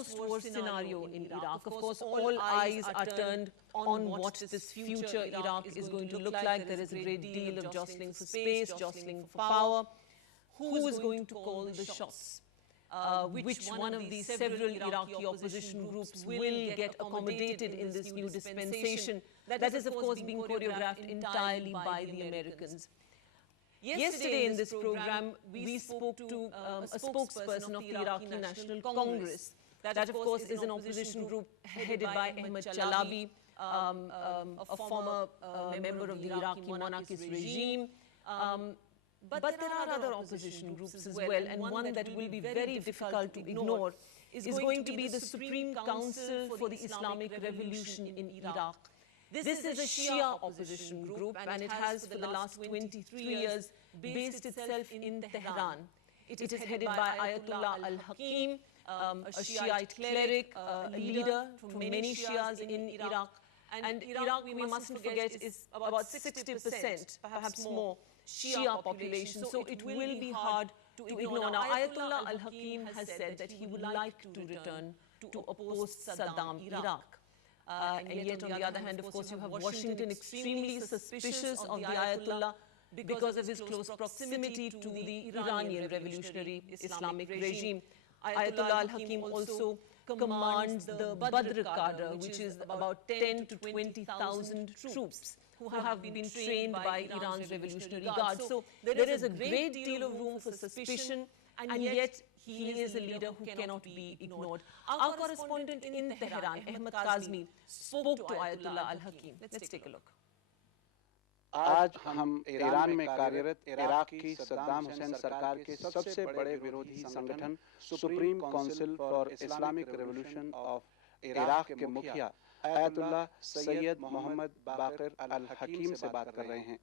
post-war scenario in Iraq. Of course, all eyes are turned on what this future Iraq is going to look like. There is a great deal of jostling for space, jostling for power. Who is going to call the shots? Which one of these several Iraqi opposition groups will get accommodated in this new dispensation that is, of course, being choreographed entirely by the Americans. Yesterday in this program, we spoke to a spokesperson of the Iraqi National Congress. That, of course, is an opposition group headed by Ahmed Chalabi, a former member of the Iraqi monarchist regime. But there are other opposition groups as well, and one that will be very difficult to ignore is going to be the Supreme Council for the Islamic Revolution in Iraq. This is a Shia opposition group, and it has for the last 23 years based itself in Tehran. It is headed by Ayatollah al-Hakim, a Shiite cleric, a leader from many Shias in Iraq. And Iraq, we mustn't forget, is about 60%, perhaps more, Shia population. So it will be hard to ignore. Now, Ayatollah al-Hakim has said that he would like to return to a post-Saddam Iraq. And yet, on the other hand, of course, you have Washington extremely suspicious of the Ayatollah because of his close proximity to the Iranian revolutionary Islamic regime. Ayatollah al-Hakim also commands the Badr cadre, which is about 10 to 20,000 troops who have been trained by Iran's Revolutionary Guard. So there is a great deal of room for suspicion, and yet he is a leader who cannot be ignored. Our correspondent in Tehran, Ahmed Kazmi, spoke to Ayatollah al-Hakim. Let's take a look. आज हम Iran में कार्यरत Iraq की सद्दाम हुसैन सरकार के सबसे बड़े विरोधी संगठन supreme council for Islamic revolution of Iraq के मुखिया आयतुल्लाह सैयद मोहम्मद बाकर अल हकीम से बात कर रहे हैं।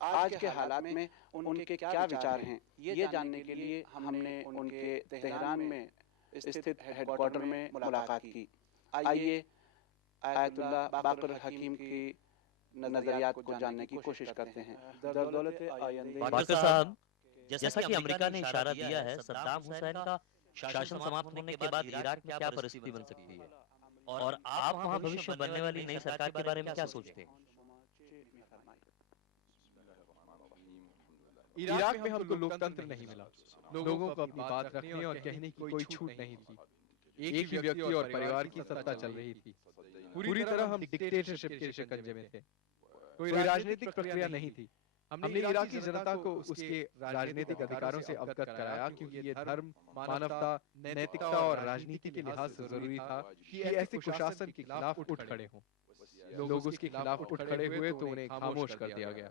आज के हालात में उनके क्या विचार हैं, ये जानने के लिए हमने उनके तेहरान में स्थित हेडक्वार्टर में मुलाकात की। आइए आयतुल्लाह बाकर अल हकीम की नजरियात को जानने की कोशिश करते हैं। बाकर साहब, जैसा कि अमेरिका ने इशारा दिया है, सद्दाम हुसैन का शासन समाप्त होने के बाद इराक में क्या परिस्थिति बन सकती है, और आप वहां भविष्य में बनने वाली नई सरकार के बारे में क्या सोचते हैं? इराक में हमको लोकतंत्र नहीं मिला, लोगों को अपनी बात रखने और कहने की कोई छूट नहीं थी। एक ही व्यक्ति और परिवार की सत्ता चल रही थी। पूरी तरह हम डिक्टेटरशिप के शिकंजे में थे। कोई राजनीतिक प्रक्रिया नहीं थी। हमने इराकी जनता को उसके राजनीतिक अधिकारों से अवगत कराया, क्योंकि ये धर्म, मानवता, नैतिकता और राजनीति के लिहाज से जरूरी था कि ऐसे कुशासन के खिलाफ उठ खड़े हों। लोग उसके खिलाफ उठ खड़े हुए तो उन्हें खामोश कर दिया गया।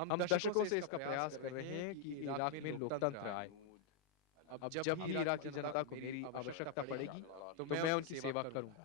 हम दशकों से इसका प्रयास कर रहे हैं कि इराक में लोकतंत्र आए। अब जब भी इराकी जनता को मेरी आवश्यकता पड़ेगी तो मैं उनकी सेवा करूंगा।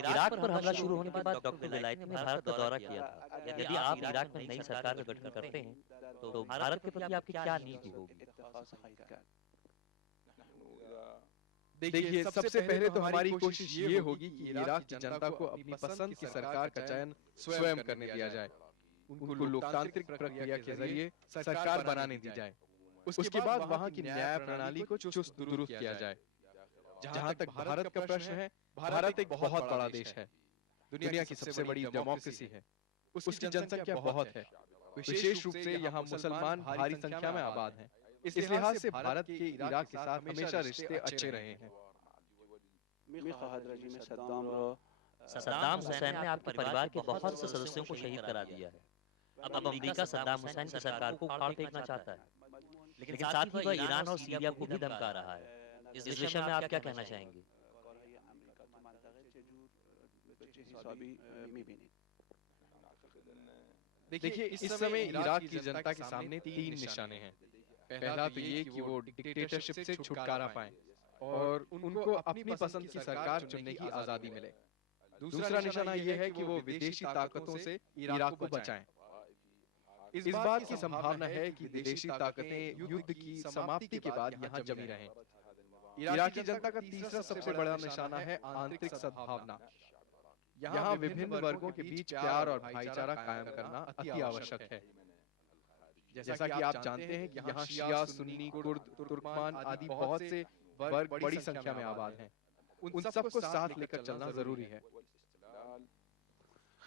इराक पर हमला शुरू होने के बाद डॉक्टर विलायती ने भारत का दौरा किया था। यदि आप इराक में नई सरकार का गठन करते हैं तो भारत के प्रति आपकी क्या नीति होगी? देखिए, सबसे पहले तो हमारी कोशिश ये होगी कि इराक की जनता को अपनी पसंद की सरकार का चयन स्वयं करने दिया जाए। उनको लोकतांत्रिक प्रक्रिया के जरिए सरकार बनाने दी जाए। उसके बाद वहां की न्याय प्रणाली को चुस्त दुरुस्त किया जाए। जहां तक भारत का प्रश्न है, भारत एक बहुत बड़ा देश है, दुनिया की सबसे बड़ी डेमोक्रेसी है, उसकी जनसंख्या बहुत है। विशेष रूप से यहाँ मुसलमान भारी संख्या में आबाद हैं। इस लिहाज से भारत के इराक के साथ हमेशा रिश्ते अच्छे रहे हैं। सद्दाम हुसैन ने आपके परिवार के बहुत से सदस्यों को शहीद करा दिया है। अब अमेरिका सद्दाम हुसैन की सरकार को उखाड़ फेंकना चाहता है, लेकिन साथ ही वह ईरान और सीरिया को भी धमका रहा है। इस विषय में आप क्या कहना चाहेंगे? देखिए, इस समय इराक की जनता के सामने तीन निशाने हैं। पहला तो ये कि वो डिक्टेटरशिप से छुटकारा पाएं और उनको अपनी पसंद की सरकार चुनने की आजादी मिले। दूसरा निशाना ये है कि वो विदेशी ताकतों से इराक को बचाएं। इस बात की संभावना है कि विदेशी ताकतें युद्ध की समाप्ति के बाद यहाँ जमी रहें। इराकी जनता का तीसरा सबसे बड़ा निशाना है आंतरिक सद्भावना, यहाँ विभिन्न वर्गों के बीच प्यार और भाईचारा कायम करना अति आवश्यक है। जैसा कि आप जानते हैं कि यहाँ शिया, सुन्नी, कुर्द, तुर्कमान आदि बहुत से वर्ग बड़ी संख्या में आबाद हैं। उन सबको साथ लेकर चलना जरूरी है।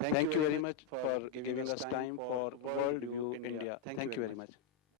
Thank you very much for giving us time for World View India. Thank you very much.